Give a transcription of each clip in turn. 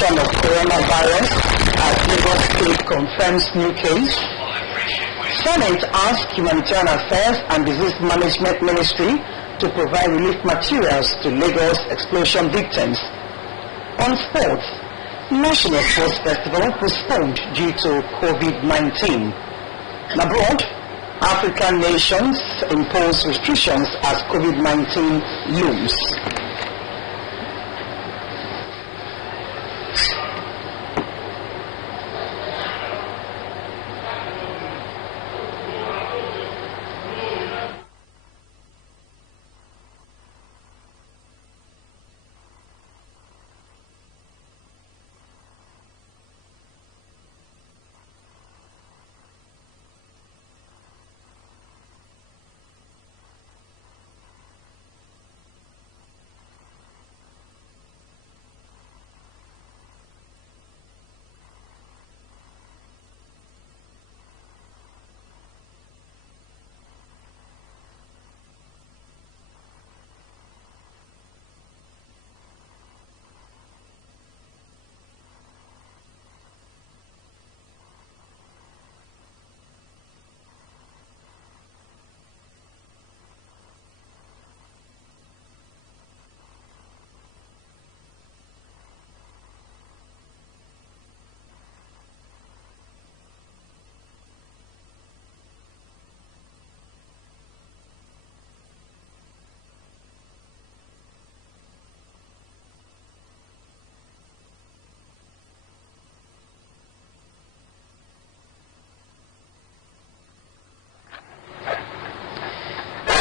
transmission of coronavirus as Lagos State confirms new case. Senate asked Humanitarian Affairs and Disease Management Ministry to provide relief materials to Lagos explosion victims. On sports, National Sports Festival postponed due to COVID-19. Abroad, African nations impose restrictions as COVID-19 looms.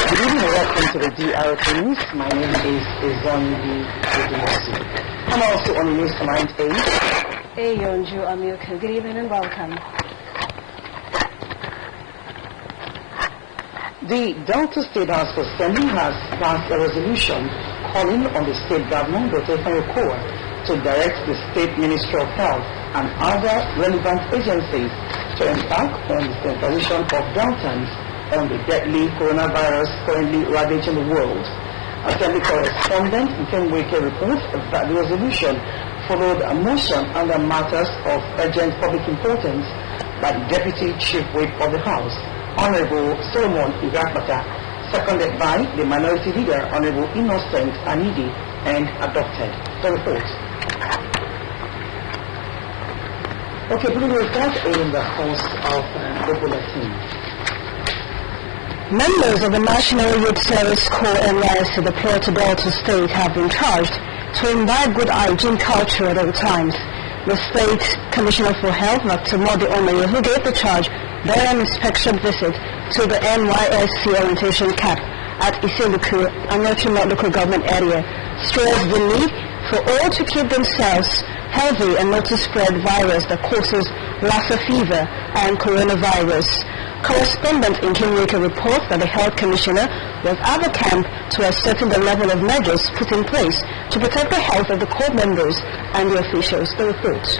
Good evening and welcome to the DRT News. My name is Izonbi Odumosi. I'm also on the News Command 8. Hey, Yonju Amilka. Good evening and welcome. The Delta State House of Assembly has passed a resolution calling on the state government, Dr. Okowa, to direct the State Ministry of Health and other relevant agencies to embark on the sensitization of Deltans on the deadly coronavirus currently ravaging the world. Assembly correspondent Nkemweke reports that the resolution followed a motion under matters of urgent public importance by the Deputy Chief Whip of the House, Honorable Solomon Igapata, seconded by the Minority Leader, Honorable Innocent Anidi, and adopted. The report. Okay, we will start in the course of the bulletin. Members of the National Youth Service Corps NYSC to deploy to Delta State have been charged to imbibe good hygiene culture at all times. The State Commissioner for Health, Dr. Modi Omaye, who gave the charge during an inspection visit to the NYSC orientation camp at Iseluku, Anyochima local government area, stressed the need for all to keep themselves healthy and not to spread virus that causes Lassa fever and coronavirus. Correspondent Nkemweke reports that the Health Commissioner was at the camp to ascertain the level of measures put in place to protect the health of the corps members and the officials. The report.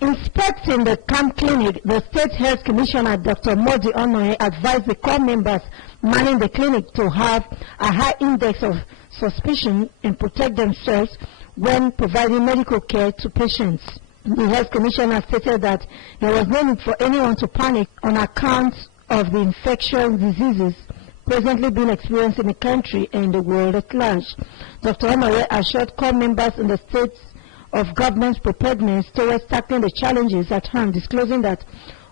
Inspecting the camp clinic, the State Health Commissioner, Dr. Modi Onoye, advised the corps members manning the clinic to have a high index of suspicion and protect themselves when providing medical care to patients. The Health Commissioner stated that there was no need for anyone to panic on account of the infectious diseases presently being experienced in the country and the world at large. Dr. Onoye assured corps members in the states of government's preparedness towards tackling the challenges at hand, disclosing that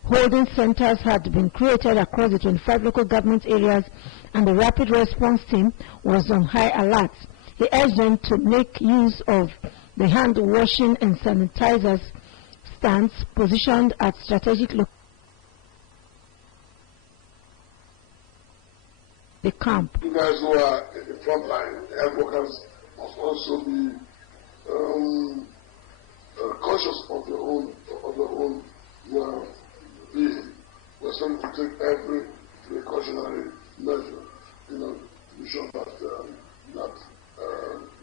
holding centers had been created across the 25 local government areas and the rapid response team was on high alert. He urged them to make use of the hand washing and sanitizers stands positioned at strategic locations. The camp. You guys who are in the front line, health workers, must also be conscious of their own being. We're starting to take every precautionary measure, to be sure that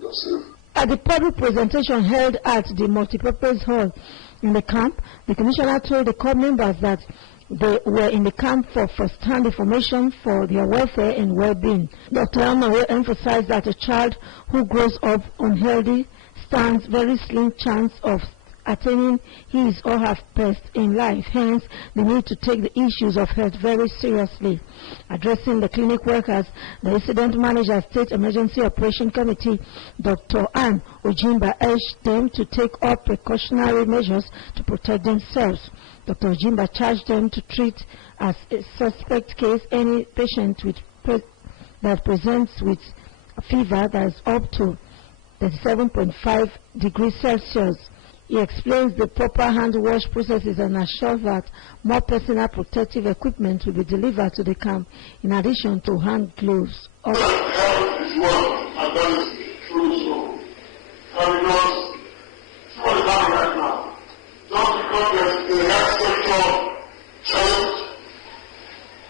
you're safe. At the public presentation held at the multipurpose hall in the camp, the Commissioner told the corps members that They were in the camp for first-hand information for their welfare and well-being. Dr. Onoye emphasized that a child who grows up unhealthy stands very slim chance of attaining his or her best in life. Hence, they need to take the issues of health very seriously. Addressing the clinic workers, the incident manager, State Emergency Operation Committee, Dr. Ann Ojimba, urged them to take all precautionary measures to protect themselves. Dr. Ojimba charged them to treat as a suspect case any patient that presents with a fever that is up to 37.5 degrees Celsius. He explains the proper hand wash processes and assures that more personal protective equipment will be delivered to the camp in addition to hand gloves. Health is wealth, and that is true so. And because what is happening right now, just because there is a health sector challenge,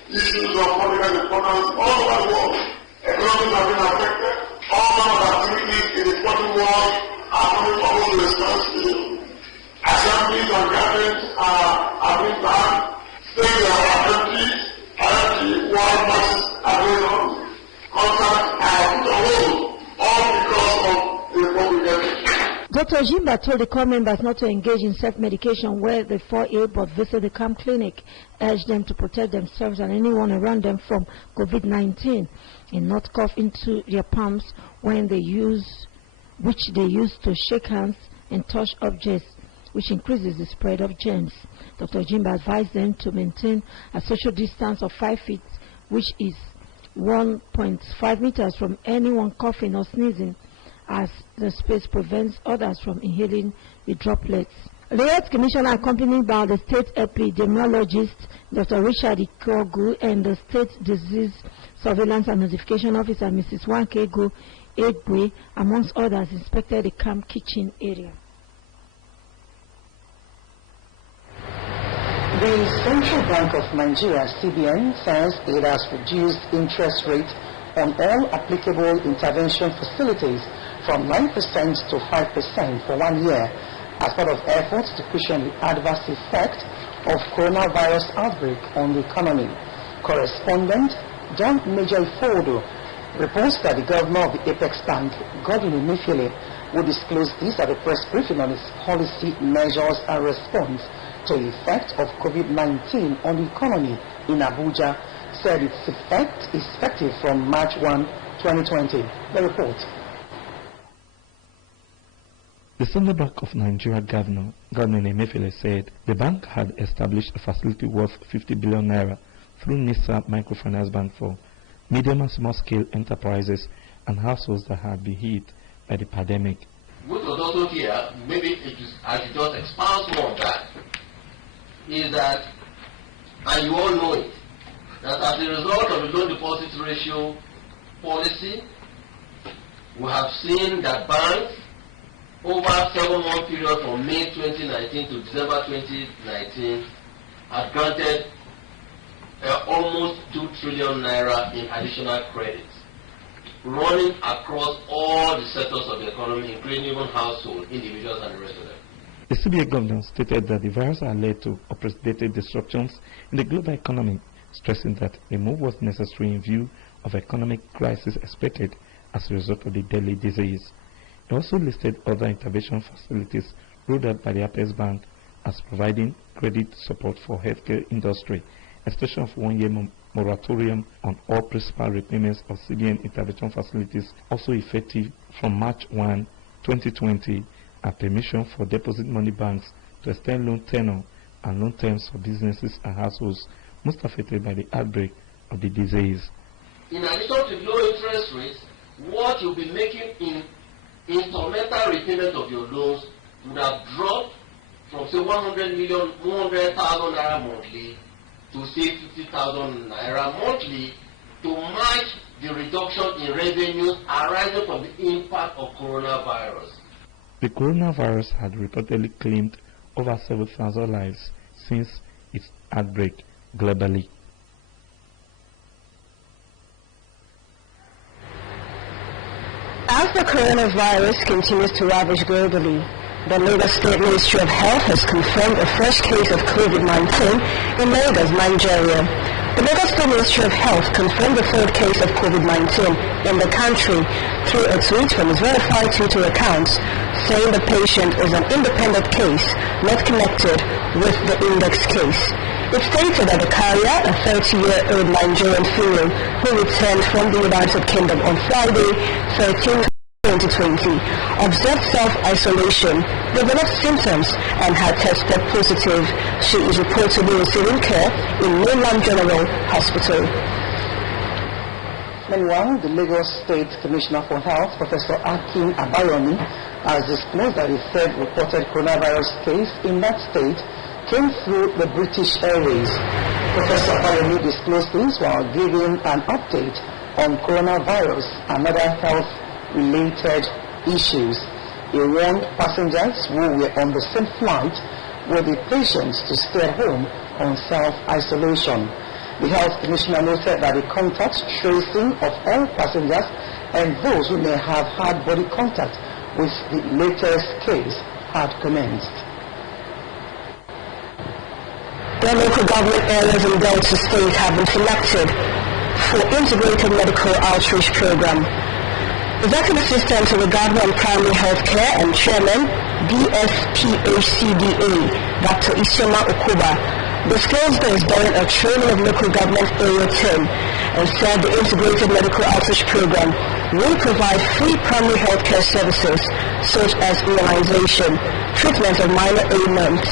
issues of political importance all over the world, economies have been affected, all kinds of activities in the sporting world are coming forward to response. Assemblies and gatherings are being banned, stadiums are empty, while masses are going on. Concerts are put on hold, all because of the COVID. Dr. Ojimba told the corps members not to engage in self-medication where they fall ill but visit the camp clinic, urged them to protect themselves and anyone around them from COVID-19 and not cough into their palms when they use to shake hands and touch objects, which increases the spread of germs. Dr. Ojimba advised them to maintain a social distance of 5 feet, which is 1.5 meters from anyone coughing or sneezing, as the space prevents others from inhaling the droplets. The Health Commissioner, accompanied by the State Epidemiologist, Dr. Richard Ikogu, and the State Disease Surveillance and Notification Officer, Mrs. Wankego Egwe, amongst others, inspected the camp kitchen area. The Central Bank of Nigeria, CBN, says it has reduced interest rate on all applicable intervention facilities from 9% to 5% for 1 year as part of efforts to cushion the adverse effect of coronavirus outbreak on the economy. Correspondent John Major Ifodo reports that the governor of the Apex Bank, Godwin Emefiele, will disclose this at a press briefing on its policy measures and response to the effect of COVID-19 on the economy in Abuja, said its effect is effective from March 1, 2020. The report. The Central Bank of Nigeria Governor, Godwin Emefiele, said the bank had established a facility worth 50 billion naira through NISA Microfinance Bank for medium and small-scale enterprises and households that had been hit by the pandemic. What was also here, maybe I should just expand more on that, is that, and you all know it, that as a result of the loan deposit ratio policy, we have seen that banks over 7-month period from May 2019 to December 2019 have granted almost 2 trillion naira in additional credits, running across all the sectors of the economy, including even households, individuals, and the rest of them. The CBN governor stated that the virus had led to unprecedented disruptions in the global economy, stressing that the move was necessary in view of economic crisis expected as a result of the deadly disease. He also listed other intervention facilities rolled out by the Apex Bank as providing credit support for healthcare industry, extension of 1-year moratorium on all principal repayments of CBN intervention facilities, also effective from March 1, 2020, and permission for deposit money banks to extend loan tenure and loan terms for businesses and households most affected by the outbreak of the disease. In addition to low interest rates, what you'll be making in instrumental repayment of your loans would have dropped from say 100,000 naira monthly to say 50,000 naira monthly to match the reduction in revenues arising from the impact of coronavirus. The coronavirus had reportedly claimed over 7,000 lives since its outbreak globally. As the coronavirus continues to ravage globally, The Lagos State Ministry of Health has confirmed a first case of COVID-19 in Lagos, Nigeria. The Lagos State Ministry of Health confirmed the third case of COVID-19 in the country through a tweet from its verified Twitter accounts, saying the patient is an independent case, not connected with the index case. It stated that the carrier, a 30-year-old Nigerian female who returned from the United Kingdom on Friday, 2020, observed self-isolation, developed symptoms, and had tested positive. She is reportedly receiving care in Mainland General Hospital. Meanwhile, the Lagos State Commissioner for Health, Professor Akin Abayomi, has disclosed that a third reported coronavirus case in that state came through the British Airways. Professor Abayomi disclosed this while giving an update on coronavirus and other health-related issues. He warned passengers who were on the same flight with the patients to stay at home on self-isolation. The Health Commissioner noted that the contact tracing of all passengers and those who may have had body contact with the latest case had commenced. The local government areas in Delta State have been selected for integrated medical outreach program. Executive Assistant to the Governor on Primary Health Care and Chairman, BSPHCDA, Dr. Isioma Okuba, disclosed this during a training of local government area 10 and said the integrated medical outreach program will provide free primary health care services such as immunization, treatment of minor ailments,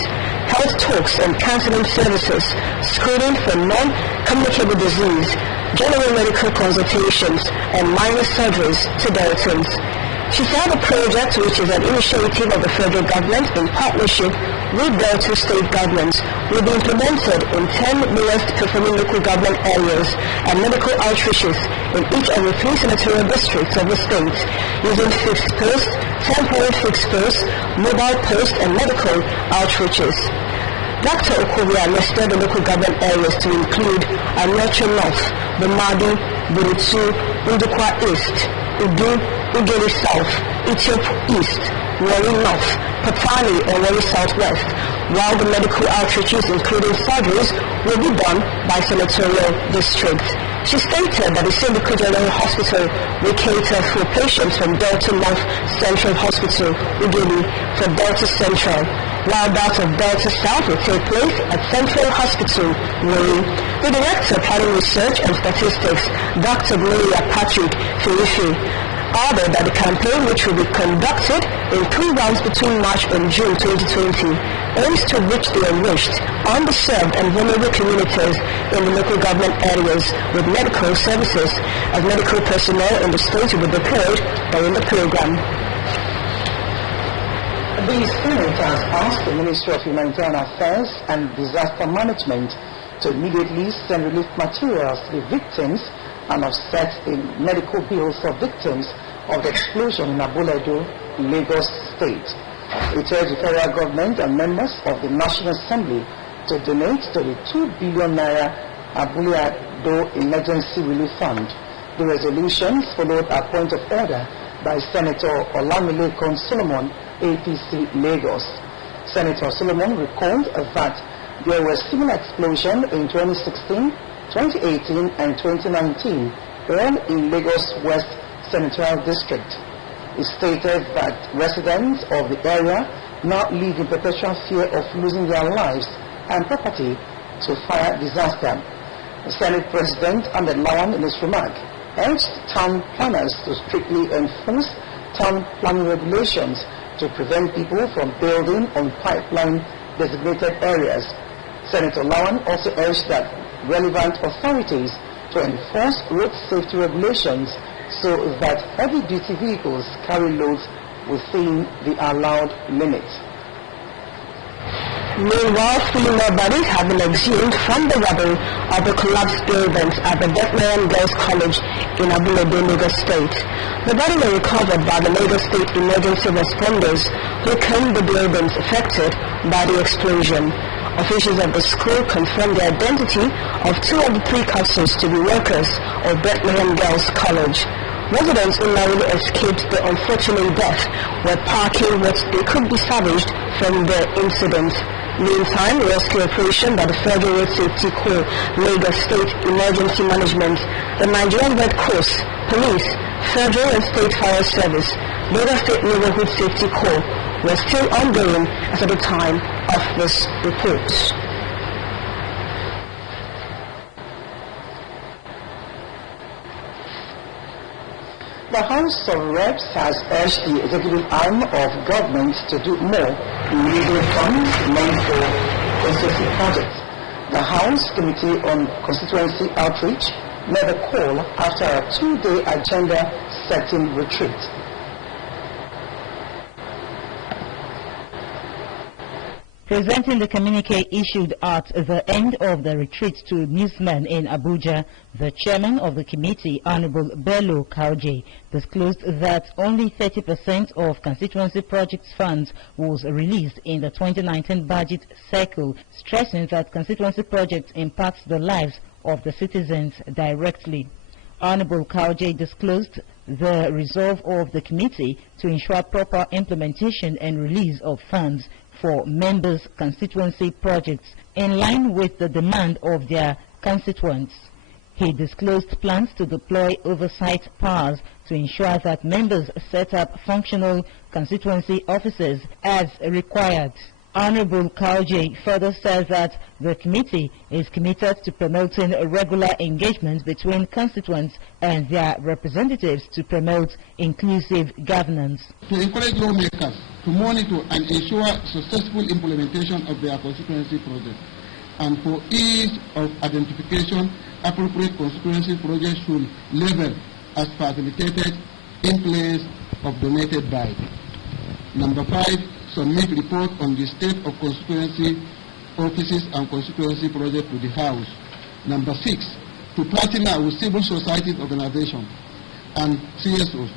health talks and counseling services, screening for non-communicable disease, general medical consultations, and minor surgeries to Deltans. She said the project, which is an initiative of the federal government in partnership with Delta state governments, will be implemented in 10 lowest performing local government areas and medical outreaches in each of the 3 senatorial districts of the state, using fixed post, temporary fixed post, mobile post, and medical outreaches. Dr. Okovia listed the local government areas to include Anoche North, Bumadi, Buritu, Ndukwa East, Udu, Ugeli South, Etiop East, Warri North, Patani, and Warri Southwest, while the medical outreaches, including surgeries, will be done by senatorial district. She stated that the Syndical General Hospital will cater for patients from Delta North Central Hospital, Ugeli, for Delta Central, while that of Delta South will take place at Central Hospital, Warri. The Director of Planning Research and Statistics, Dr. Gloria Patrick Felife, added that the campaign, which will be conducted in 3 rounds between March and June 2020, aims to reach the enriched, underserved and vulnerable communities in the local government areas with medical services, as medical personnel in the state will be deployed during the program. The Senate has asked the Ministry of Humanitarian Affairs and Disaster Management to immediately send relief materials to the victims and offset the medical bills for victims of the explosion in Abuledo, Lagos State. It urged the federal government and members of the National Assembly to donate to the 2 billion naira Abuledo Emergency Relief Fund. The resolutions followed a point of order by Senator Olamilekan Solomon, APC Lagos. Senator Solomon recalled that there was similar explosion in 2016, 2018 and 2019, all in Lagos West Senatorial District. He stated that residents of the area now live in perpetual fear of losing their lives and property to fire disaster. The Senate President Ahmed Lawan, in his remark, urged town planners to strictly enforce town planning regulations to prevent people from building on pipeline designated areas. Senator Lawan also urged that relevant authorities to enforce road safety regulations so that heavy-duty vehicles carry loads within the allowed limits. Meanwhile, 3 more bodies have been exhumed from the rubble of the collapsed buildings at the Bethlehem Girls College in Abuledo, Lagos State. The bodies were recovered by the Lagos State emergency responders who combed the buildings affected by the explosion. Officials of the school confirmed the identity of 2 of the 3 capsules to be workers of Bethlehem Girls College. Residents who narrowly escaped the unfortunate death were parking what they could be salvaged from the incident. Meantime, rescue operation by the Federal Road Safety Corps, Lagos State Emergency Management, the Nigerian Red Cross, Police, Federal and State Fire Service, Lagos State Neighborhood Safety Corps were still ongoing as at the time of this report. The House of Reps has urged the executive arm of government to do more in releasing funds meant for constituency projects. The House Committee on Constituency Outreach made a call after a 2-day agenda-setting retreat. Presenting the communique issued at the end of the retreat to newsmen in Abuja, the chairman of the committee, Honorable Bello Kauje, disclosed that only 30% of constituency projects funds was released in the 2019 budget cycle, stressing that constituency projects impact the lives of the citizens directly. Honorable Kauje disclosed the resolve of the committee to ensure proper implementation and release of funds for members' constituency projects in line with the demand of their constituents. He disclosed plans to deploy oversight powers to ensure that members set up functional constituency offices as required. Honorable Kauje further said that the committee is committed to promoting a regular engagement between constituents and their representatives to promote inclusive governance. To encourage lawmakers to monitor and ensure successful implementation of their constituency projects, and for ease of identification, appropriate constituency projects should label as facilitated in place of donated by. Number 5, submit report on the state of constituency offices and constituency projects to the House. Number 6, to partner with civil society organizations and CSOs,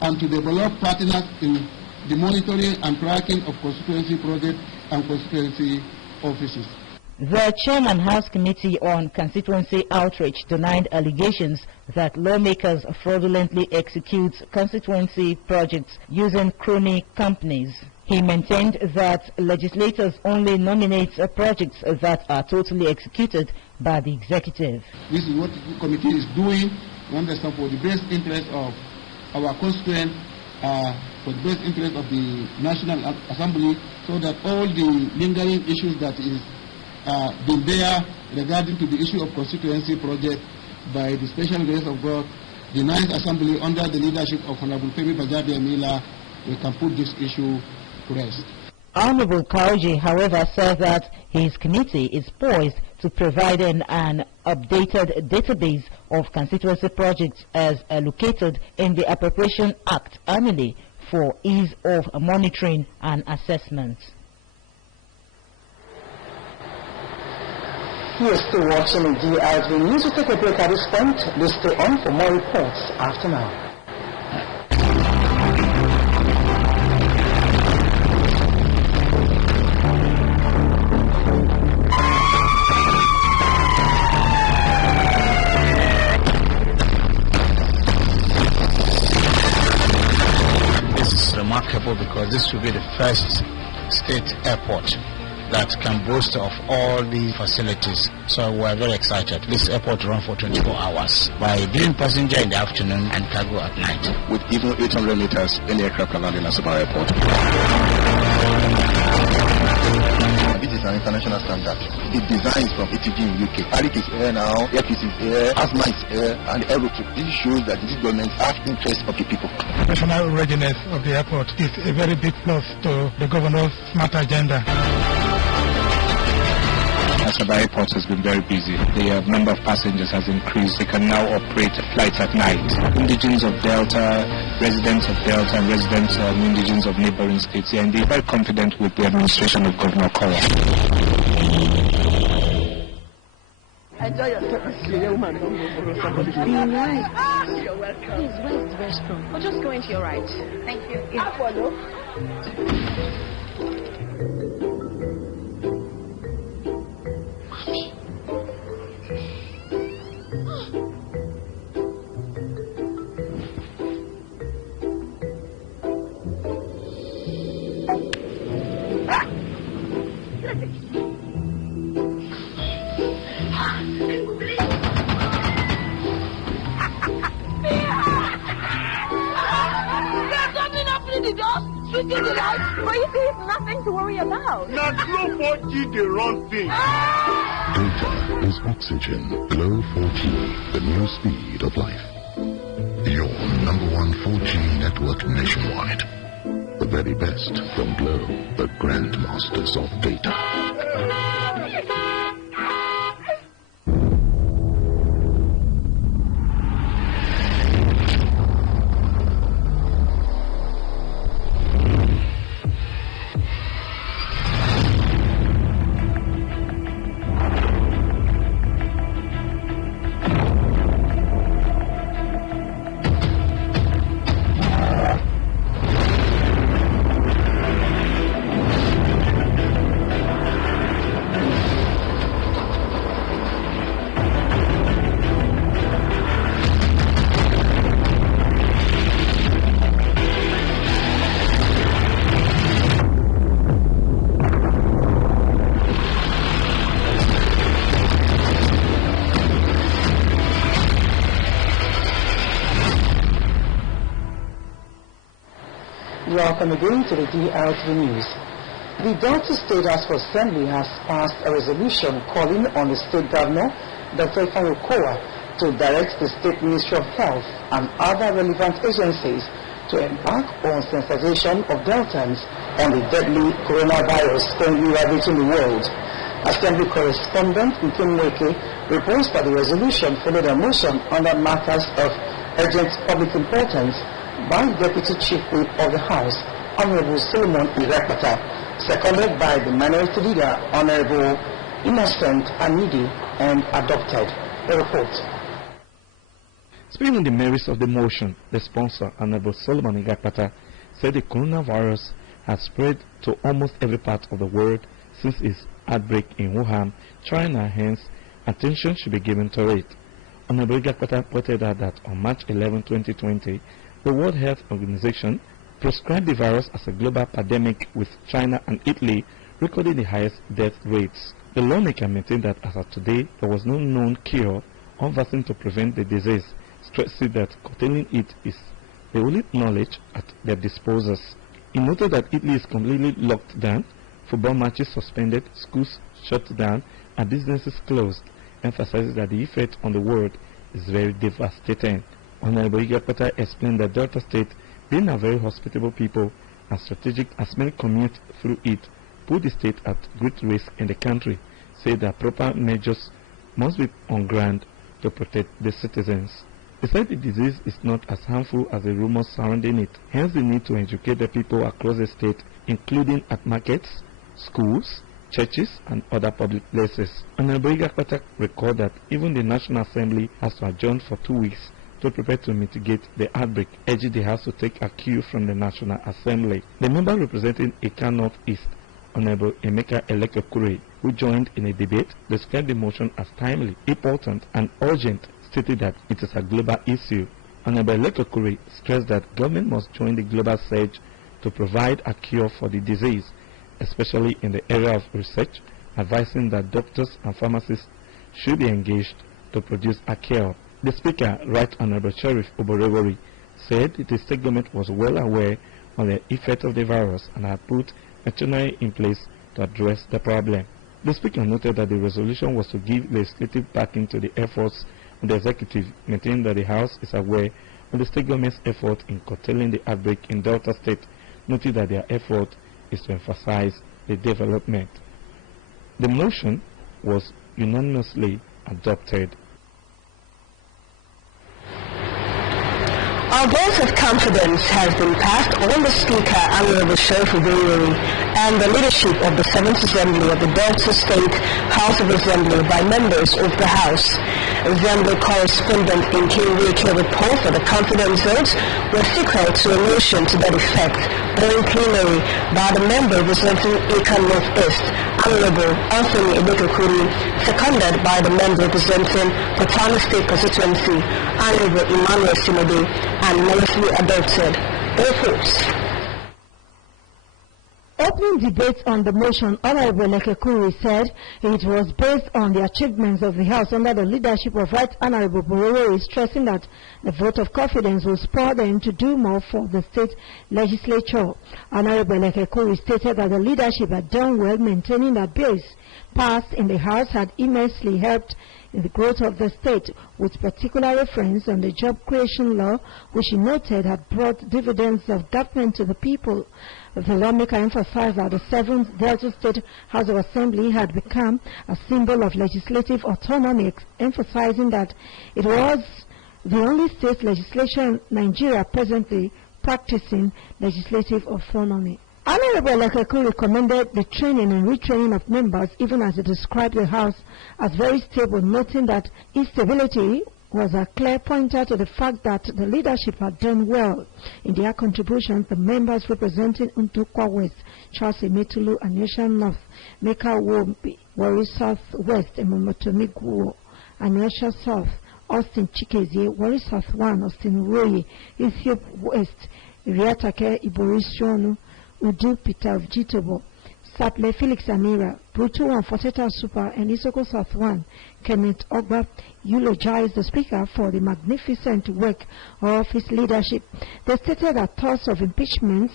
and to develop partners in the monitoring and tracking of constituency projects and constituency offices. The Chairman House Committee on Constituency Outreach denied allegations that lawmakers fraudulently execute constituency projects using crony companies. He maintained that legislators only nominate projects that are totally executed by the executive. This is what the committee is doing, understand, for the best interest of our constituents, for the best interest of the National Assembly, so that all the lingering issues that is been there regarding to the issue of constituency project by the special grace of God, the 9th Assembly under the leadership of Honorable Femi Bajabiamila, we can put this issue to rest. Honorable Kauje, however, said that his committee is poised to provide an updated database of constituency projects as allocated in the Appropriation Act annually for ease of monitoring and assessment. You're still watching the DRTV News. We'll take a break at this point. Please stay on for more reports after now. This is remarkable because this will be the first state airport that can boast of all the facilities. So we're very excited. This airport runs for 24 hours by doing passenger in the afternoon and cargo at night. With even 800 meters, any aircraft can land in Asaba Airport. This is an international standard. The designs from ATG in UK. Arik is here now, Airpeace is here, Asma is here, and Aerotroop. This shows that this government has interest of the people. National readiness of the airport is a very big plus to the governor's smart agenda. Asaba Airport has been very busy. The number of passengers has increased. They can now operate flights at night. Indigenes of Delta, residents of Delta, and residents indigenes of neighboring states, and they're very confident with the administration of Governor Kowa. Enjoy yourself. You're welcome. Please, where's the restroom? Or just go into your right. Thank you. I'll follow. But you see, it's nothing to worry about. Now, Glow 4G, the wrong thing. Data is oxygen. Glow 4G, the new speed of life. Your #1 4G network nationwide. The very best from Glow, the grandmasters of data. Welcome again to the DRTV News. The Delta State House of Assembly has passed a resolution calling on the state governor, Dr. Warri, to direct the State Ministry of Health and other relevant agencies to embark on sensitization of Deltans on the deadly coronavirus currently ravaging the world. Assembly correspondent Nkem reports that the resolution followed a motion under matters of urgent public importance by Deputy Chief Whip of the House, Honorable Solomon Irakata, seconded by the Minority Leader, Honorable Innocent Anidi, and adopted. The report. Speaking on the merits of the motion, the sponsor, Honorable Solomon Irakata, said the coronavirus has spread to almost every part of the world since its outbreak in Wuhan, China. Hence, attention should be given to it. Honorable Irakata pointed out that on March 11, 2020, the World Health Organization prescribed the virus as a global pandemic, with China and Italy recording the highest death rates. The lawmaker maintained that as of today, there was no known cure or vaccine to prevent the disease, stressing that curtailing it is the only knowledge at their disposal. He noted that Italy is completely locked down, football matches suspended, schools shut down, and businesses closed, emphasizing that the effect on the world is very devastating. Honorable Irakata explained that Delta State, being a very hospitable people and strategic as many commute through it, put the state at great risk in the country, said that proper measures must be on ground to protect the citizens. He said the disease is not as harmful as the rumors surrounding it, hence the need to educate the people across the state, including at markets, schools, churches, and other public places. Honorable Irakata recalled that even the National Assembly has to adjourn for 2 weeks to prepare to mitigate the outbreak, urging the House to take a cue from the National Assembly. The member representing Eka North East, Honorable Emeka Elekekure, who joined in a debate, described the motion as timely, important, and urgent, stated that it is a global issue. Honorable Elekekure stressed that government must join the global surge to provide a cure for the disease, especially in the area of research, advising that doctors and pharmacists should be engaged to produce a cure. The Speaker, Right Honorable Sheriff Oborewori, said the state government was well aware of the effect of the virus and had put machinery in place to address the problem. The Speaker noted that the resolution was to give legislative backing to the efforts of the executive, maintaining that the House is aware of the state government's effort in curtailing the outbreak in Delta State, noting that their effort is to emphasize the development. The motion was unanimously adopted. Our vote of confidence has been passed on the Speaker, Honorable Sheriff Oborewori, and the leadership of the 7th Assembly of the Delta State House of Assembly by members of the House. Assembly correspondent Nkem reports that the confidence votes were sequel to a motion to that effect during plenary by the member representing Eka North East, Honorable Anthony Elekekure, seconded by the member representing Patana State Constituency, Honorable Emmanuel Simode, and unanimously adopted. The reports. Opening debate on the motion, Honorable Lekekuri said it was based on the achievements of the House under the leadership of Right Honorable Borori, stressing that the vote of confidence will spur them to do more for the state legislature. Honorable Lekekuri stated that the leadership had done well maintaining that bills passed in the House had immensely helped in the growth of the state, with particular reference on the job creation law, which he noted had brought dividends of government to the people. The lawmaker emphasized that the 7th Delta State House of Assembly had become a symbol of legislative autonomy, emphasizing that it was the only state legislature in Nigeria presently practicing legislative autonomy. Honorable Lekekuri recommended the training and retraining of members, even as he described the House as very stable, noting that instability was a clear pointer to the fact that the leadership had done well. In their contributions, the members representing Untukwa West, Charles Emetulu, Anisha North, Meka Wombi, Warri South West, Emomotomiguo, Anisha South, Austin Chikezie, Warri South 1, Austin Roye, Ethiop West, Iriatake, Iborisionu, Udu Peter of Jitobo, Saple Felix Amira, Bruto 1, Forteta Super, and Isoko South 1, Kenneth Ogba eulogized the Speaker for the magnificent work of his leadership. They stated that thoughts of impeachments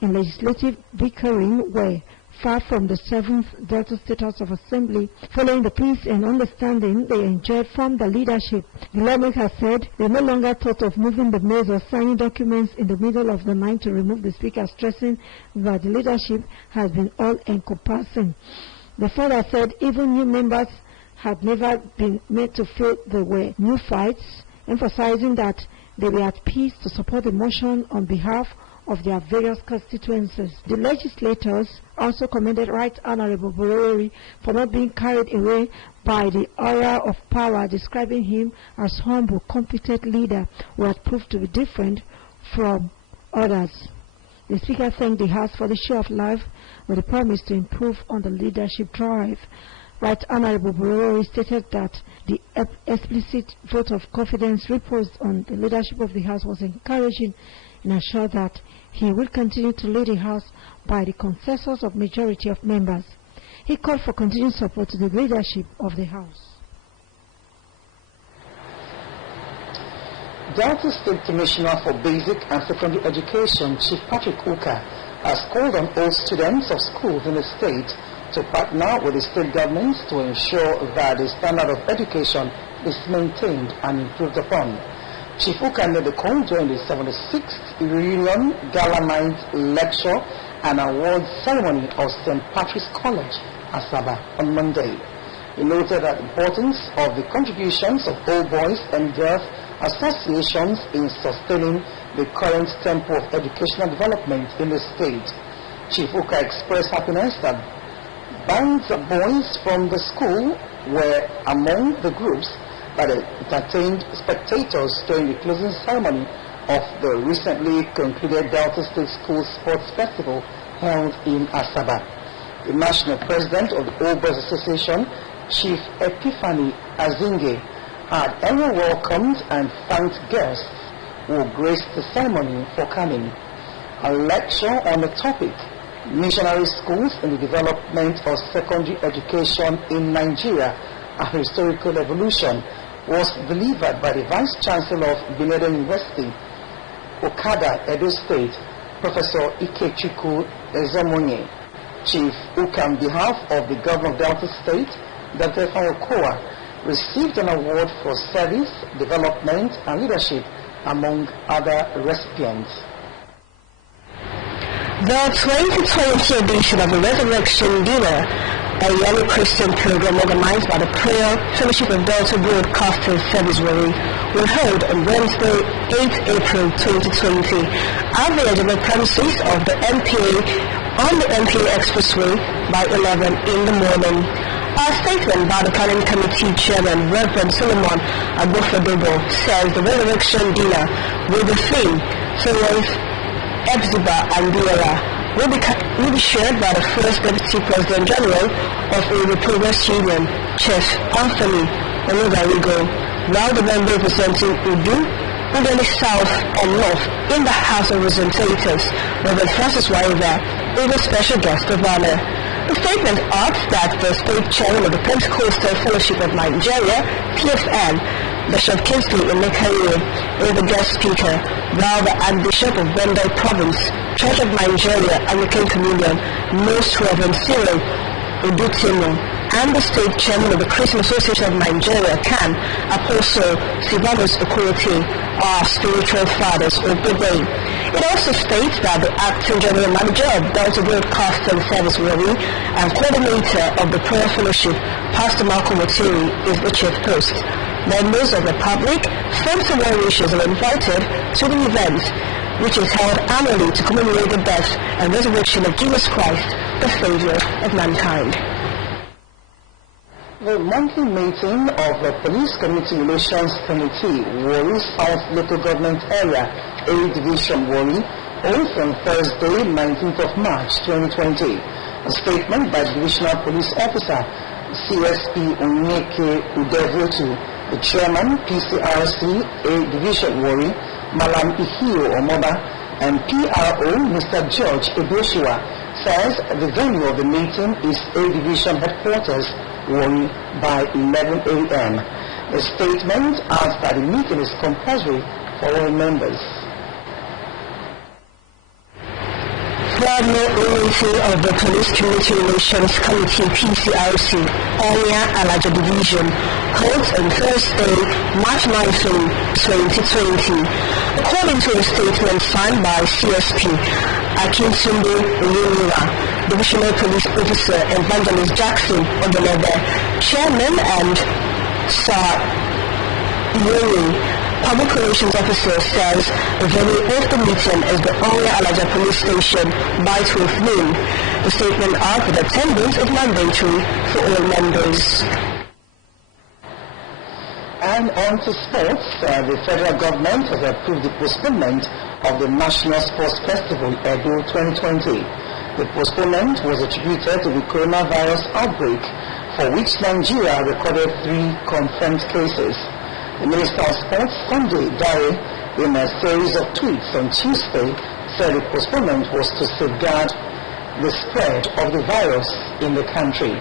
and legislative bickering were far from the 7th Delta State House of Assembly, following the peace and understanding they enjoyed from the leadership. The lawmaker said they no longer thought of moving the mails or signing documents in the middle of the night to remove the Speaker, stressing that the leadership has been all-encompassing. The father said even new members had never been made to feel there were new fights, emphasizing that they were at peace to support the motion on behalf of their various constituencies. The legislators also commended Right Honorable Borori for not being carried away by the aura of power, describing him as humble, competent leader who had proved to be different from others. The Speaker thanked the House for the show of life with a promise to improve on the leadership drive. Right Honorable Borori stated that the explicit vote of confidence reposed on the leadership of the House was encouraging and assured that he will continue to lead the House by the consensus of majority of members. He called for continued support to the leadership of the House. Delta State Commissioner for Basic and Secondary Education, Chief Patrick Uka, has called on all students of schools in the state to partner with the state governments to ensure that the standard of education is maintained and improved upon. Chief Uka made the call during the 76th Reunion Gala Night Lecture and Award Ceremony of St. Patrick's College, Asaba, on Monday. He noted the importance of the contributions of all boys and girls associations in sustaining the current tempo of educational development in the state. Chief Uka expressed happiness that bands of boys from the school were among the groups that entertained spectators during the closing ceremony of the recently concluded Delta State School Sports Festival held in Asaba. The national president of the All Boys Association, Chief Epiphany Azinge, had earlier welcomed and thanked guests who graced the ceremony for coming. A lecture on the topic, Missionary Schools in the Development of Secondary Education in Nigeria, a Historical Evolution, was delivered by the Vice Chancellor of Benin University, Okada, Edo State, Professor Ikechukwu Ezemonye. Chief Uka, on behalf of the Governor of Delta State, Dr. Okowa, received an award for service, development, and leadership, among other recipients. The 2020 edition of the Resurrection Dinner, a yearly Christian program organized by the Prayer Fellowship of Delta Broadcasting Service Warri, will hold on Wednesday, 8 April 2020, at the premises of the MPA on the MPA Expressway by 11 in the morning. A statement by the planning committee chairman, Reverend Solomon Agbofadobo, says the Resurrection Dinner with the theme Faith, Epsiba and Diola will be shared by the first Deputy President General of the Progress Union, Chief Anthony Onogarigo, while the member representing Udeni South and North in the House of Representatives, Reverend Francis Waiva, is a special guest of honor. The statement adds that the state chairman of the Pentecostal Fellowship of Nigeria, PFN, Bishop Kingsley Emekaye, is the guest speaker, while the Archbishop of Wendell Province, Church of Nigeria Anglican Communion, Most Reverend Cyril Odutimo, and the state chairman of the Christian Association of Nigeria, CAN, Apostle Silvanus Okoyote, are spiritual fathers of the day. It also states that the acting general manager of Delta Broadcasting Service, Warri, and coordinator of the Prayer Fellowship, Pastor Malcolm Otiri, is the chief host. Members of the public, friends and well-wishers are invited to the event, which is held annually to commemorate the death and resurrection of Jesus Christ, the Savior of mankind. The monthly meeting of the Police Community Relations Committee, Warri South Local Government Area, A Division Warri, holds on Thursday, 19th of March 2020. A statement by Divisional Police Officer CSP Onyeke Udevotu, the Chairman, PCRC, A Division Warri, Malam Ihio Omoba, and PRO, Mr. George Eboshiwa, says the venue of the meeting is A Division Headquarters, Warri, by 11 a.m. The statement adds that the meeting is compulsory for all members. Former OAC of the Police Community Relations Committee, PCRC, Onya Alaja Division, holds on Thursday, March 19, 2020. According to a statement signed by CSP Akintunde Oyemira, Divisional Police Officer Evangelist Jackson Odelebe, Chairman, and Sir Yuri, Public Relations Officer, says the venue of the meeting is the Onya Alaja Police Station by 12 noon. The statement adds that attendance is mandatory for all members. And on to sports, the federal government has approved the postponement of the National Sports Festival Edo 2020. The postponement was attributed to the coronavirus outbreak, for which Nigeria recorded 3 confirmed cases. The Minister of Sports, Sunday Dare, in a series of tweets on Tuesday, said the postponement was to safeguard the spread of the virus in the country.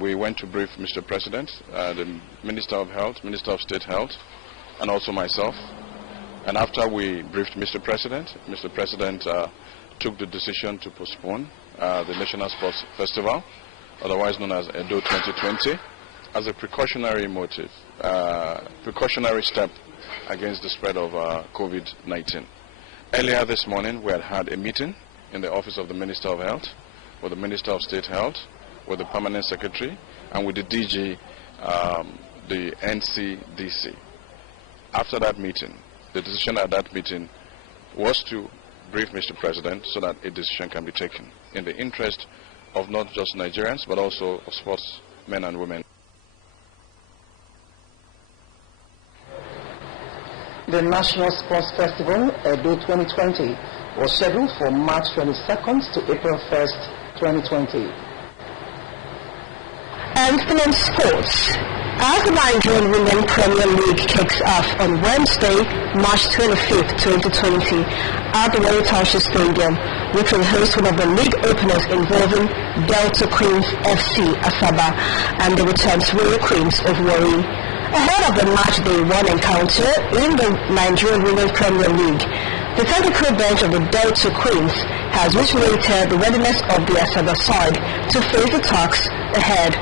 We went to brief Mr. President, the Minister of Health, Minister of State Health, and also myself. And after we briefed Mr. President took the decision to postpone the National Sports Festival, otherwise known as Edo 2020, as a precautionary step against the spread of COVID-19. Earlier this morning, we had a meeting in the office of the Minister of Health, with the Minister of State Health, with the Permanent Secretary, and with the DG, the NCDC. After that meeting, the decision at that meeting was to brief Mr. President so that a decision can be taken in the interest of not just Nigerians, but also of sportsmen and women. The National Sports Festival, Edo 2020, was scheduled for March 22nd to April 1st, 2020. And still on sports, as the Nigerian Women Premier League kicks off on Wednesday, March 25th, 2020, at the Warri Township Stadium, which will host one of the league openers involving Delta Queens FC Asaba and the returns Warri Queens of Warri. Ahead of the match day 1 encounter in the Nigerian Women Premier League, the technical bench of the Delta Queens has reiterated the readiness of the Asaba side to face the talks ahead.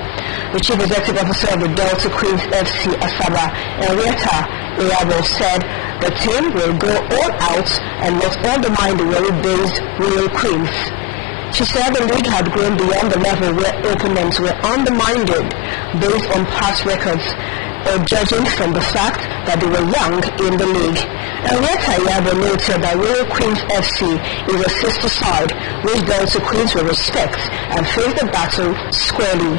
The Chief Executive Officer of the Delta Queens FC Asaba, Henrietta Eyabo, said the team will go all out and not undermine the Warri-based Royal Queens. She said the league had grown beyond the level where opponents were undermined based on past records, judging from the fact that they were young in the league. Henrietta Eyabo noted that Royal Queens FC is a sister side which Delta Queens will respect and face the battle squarely.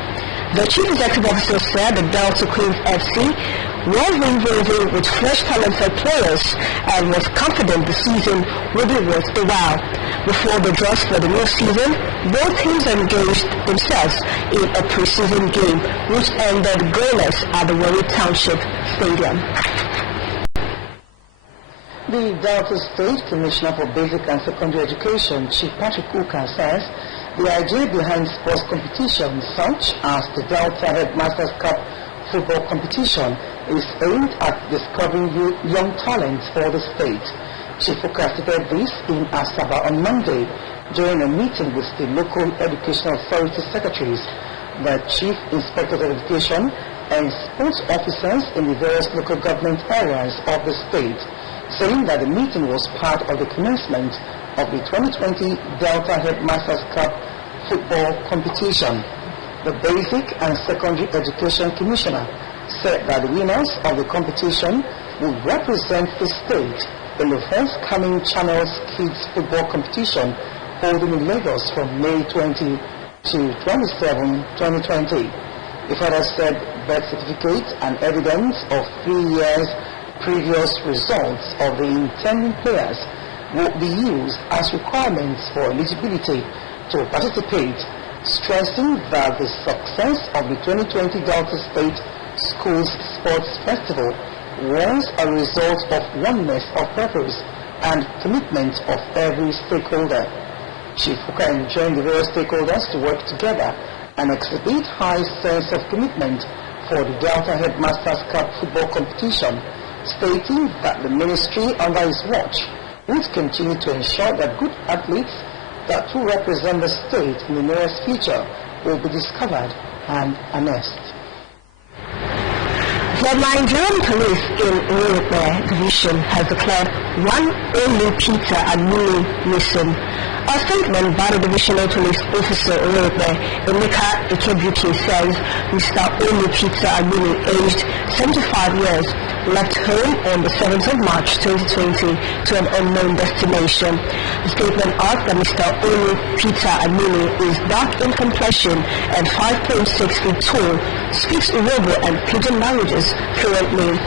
The Chief Executive Officer said the Delta Queens FC was rebuilding with fresh talented players and was confident the season would be worth the while. Before the draws for the new season, both teams engaged themselves in a preseason game which ended goalless at the Warri Township Stadium. The Delta State Commissioner for Basic and Secondary Education, Chief Patrick Uka, says the idea behind sports competitions such as the Delta Headmasters Cup football competition is aimed at discovering young talents for the state. Chief Uka stated this in Asaba on Monday during a meeting with the local educational authority secretaries, the Chief Inspectors of Education, and sports officers in the various local government areas of the state, saying that the meeting was part of the commencement of the 2020 Delta Headmasters Cup football competition. The Basic and Secondary Education Commissioner said that the winners of the competition will represent the state in the forthcoming Channels Kids football competition holding in Lagos from May 20 to 27, 2020. The father said birth certificate and evidence of 3 years previous results of the intending players will be used as requirements for eligibility to participate, stressing that the success of the 2020 Delta State Schools Sports Festival was a result of oneness of purpose and commitment of every stakeholder. Chief Uka enjoined the various stakeholders to work together and exhibit high sense of commitment for the Delta Headmasters Cup football competition, stating that the ministry under his watch would continue to ensure that good athletes that will represent the state in the nearest future will be discovered and harnessed. The Nigerian police in Uruguay division has declared one Olu Peter Amuni missing. A statement by the divisional police officer in Uruguay, Emeka Ikebuke, says Mr. Olu Peter Amuni, aged 75 years, left home on the 7th of March 2020 to an unknown destination. The statement adds that Mr. Olu Peter Amuni is dark in complexion and 5.6 feet tall, speaks Urhobo and Pidgin languages fluently.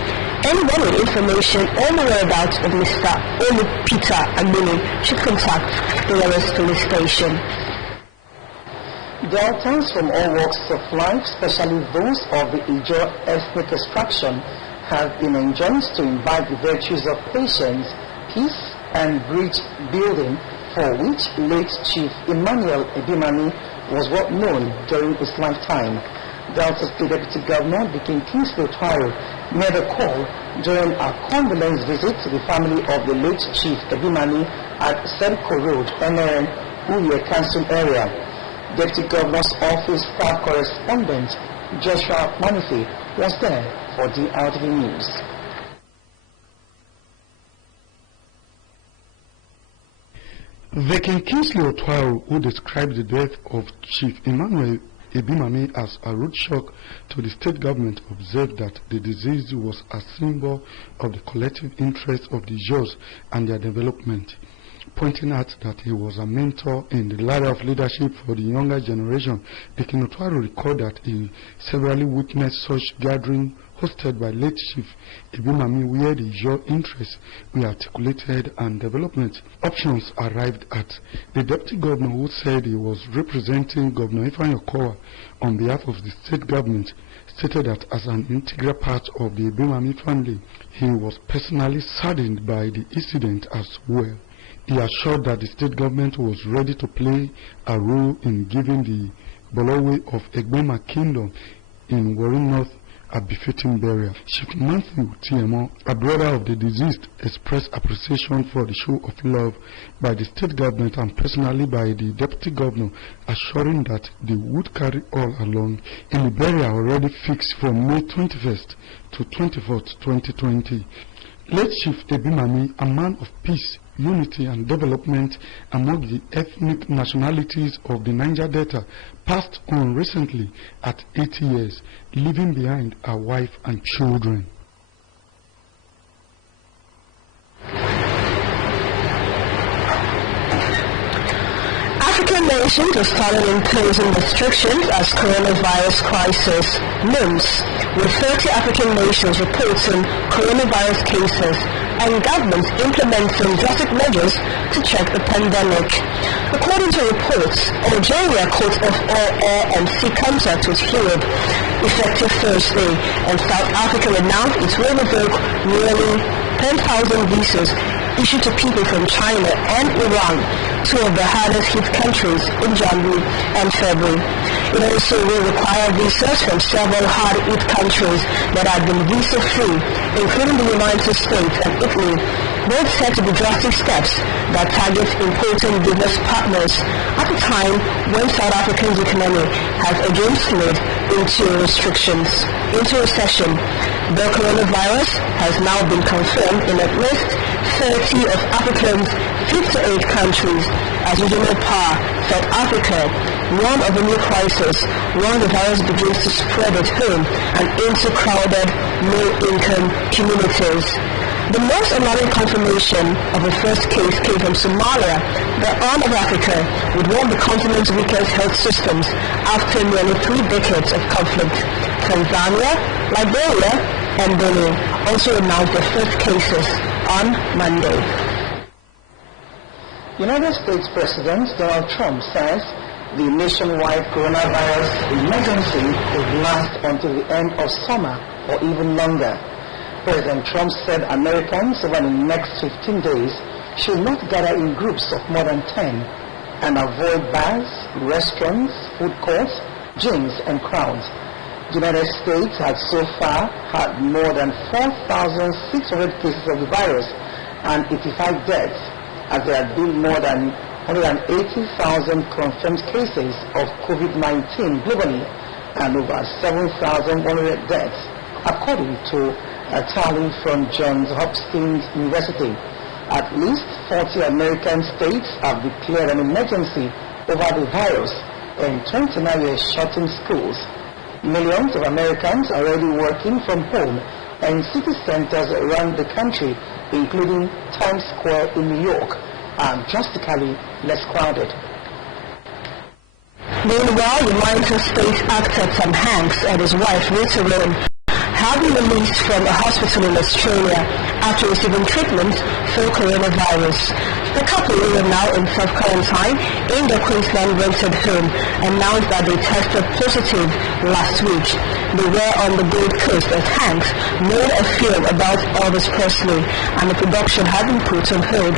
Anyone with information on the whereabouts of Mr. Olu Peter Amuni should contact the nearest police station. Deltans from all walks of life, especially those of the Ijaw ethnic extraction, have been enjoined to imbibe the virtues of patience, peace, and bridge building, for which late Chief Emmanuel Ebimani was well known during his lifetime. Delta State Deputy Governor Dikin Kingsley Otwaro made a call during a condolence visit to the family of the late Chief Ebimani at Sedco Road, NRN, Uye Council area. Deputy Governor's Office staff correspondent Joshua Manife was there for the RTV News. Dikin Kingsley Otwaro, who described the death of Chief Emmanuel Ebimami as a root shock to the state government, observed that the disease was a symbol of the collective interest of the Ijaws and their development, pointing out that he was a mentor in the ladder of leadership for the younger generation. Dikin Otwaro recalled that he severally witnessed such gatherings hosted by late Chief Ebimami, where the Ijaw interests were articulated and development options arrived at. The deputy governor, who said he was representing Governor Ifeanyi Okowa on behalf of the state government, stated that as an integral part of the Ebimami family, he was personally saddened by the incident as well. He assured that the state government was ready to play a role in giving the Bolowe of Egbema Kingdom in Warri North a befitting burial. Chief Matthew Tiemo, a brother of the deceased, expressed appreciation for the show of love by the state government and personally by the deputy governor, assuring that they would carry all along in the burial already fixed from May 21st to 24th, 2020. Late Chief Ebimami, a man of peace, unity and development among the ethnic nationalities of the Niger Delta, passed on recently at 80 years, leaving behind a wife and children. African nations are starting imposing restrictions as coronavirus crisis looms. with 30 African nations reporting coronavirus cases and governments implementing drastic measures to check the pandemic. According to reports, Algeria cut off all air and sea contact with Europe effective Thursday, and South Africa announced it will revoke nearly 10,000 visas issued to people from China and Iran, two of the hardest hit countries, in January and February. It also will require visas from several hard hit countries that have been visa-free, including the United States and Italy, both said to be drastic steps that target important business partners at a time when South Africa's economy has again slid into recession. The coronavirus has now been confirmed in at least 30 of Africa's 58 countries. As regional power, South Africa, one of the new crises, when the virus begins to spread at home and into crowded, low-income communities. The most alarming confirmation of the first case came from Somalia, the Horn of Africa, with one of the continent's weakest health systems after nearly 3 decades of conflict. Tanzania, Liberia, and Benin also announced their first cases on Monday. United States President Donald Trump says the nationwide coronavirus emergency could last until the end of summer or even longer. President Trump said Americans over the next 15 days should not gather in groups of more than 10 and avoid bars, restaurants, food courts, gyms, and crowds. The United States has so far had more than 4,600 cases of the virus and 85 deaths, as there have been more than 180,000 confirmed cases of COVID-19 globally and over 7,100 deaths, according to a tally from Johns Hopkins University. At least 40 American states have declared an emergency over the virus, and 29 are shutting schools. Millions of Americans are already working from home, and city centers around the country, including Times Square in New York, are drastically less crowded. Meanwhile, United States actor Tom Hanks and his wife Rita Rowan have been released from a hospital in Australia after receiving treatment for coronavirus. The couple, who are now in self-quarantine in their Queensland rented home, announced that they tested positive last week. They were on the Gold Coast as Hanks made a film about Elvis Presley, and the production had been put on hold.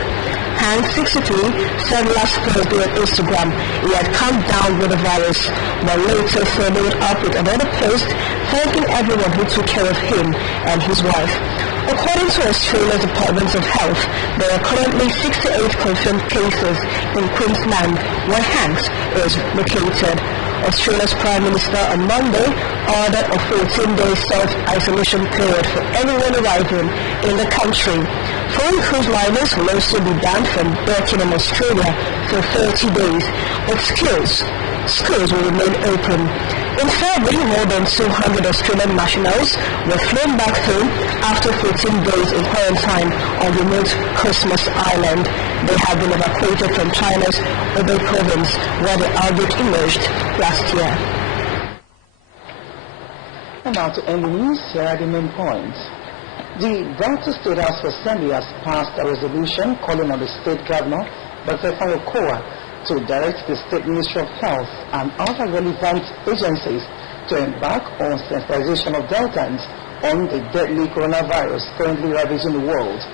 Hanks, 63, said last Thursday on Instagram he had calmed down with the virus, but later followed up with another post thanking everyone who took care of him and his wife. According to Australia's Department of Health, there are currently 68 confirmed cases in Queensland, where Hanks is located. Australia's Prime Minister on Monday ordered a 14-day self-isolation period for anyone arriving in the country. Foreign cruise liners will also be banned from working in Australia for 30 days, but schools will remain open. In February, more than 200 Australian nationals were flown back home after 14 days in quarantine on remote Christmas Island. They have been evacuated from China's Hubei province, where the outbreak emerged last year. And now to end the news, here are the main points. The Delta State House of Assembly has passed a resolution calling on the state governor, Dr. Okowa, to direct the State Ministry of Health and other relevant agencies to embark on sensitization of Deltans on the deadly coronavirus currently ravaging the world.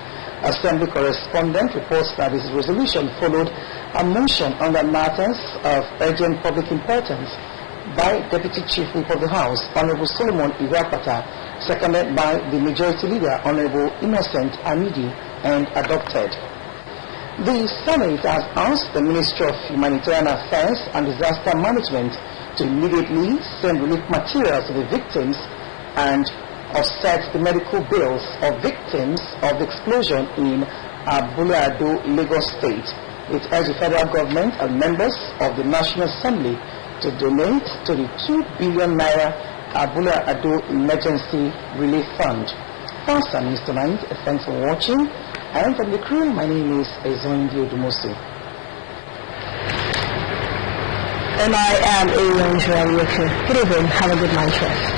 Assembly correspondent reports that this resolution followed a motion on the matters of urgent public importance by Deputy Chief Whip of the House, Honorable Solomon Iwapata, seconded by the Majority Leader, Honorable Innocent Amidi, and adopted. The Senate has asked the Ministry of Humanitarian Affairs and Disaster Management to immediately send relief materials to the victims and offset the medical bills of victims of the explosion in Abule Ado, Lagos State. It urged the federal government and members of the National Assembly to donate to the 2 billion naira Abule Ado Emergency Relief Fund. That's our news tonight. Thanks for watching. And from the crew, my name is Ezoindi Odumosu. And I am Aaron Joel. Good evening. Have a good night, yes.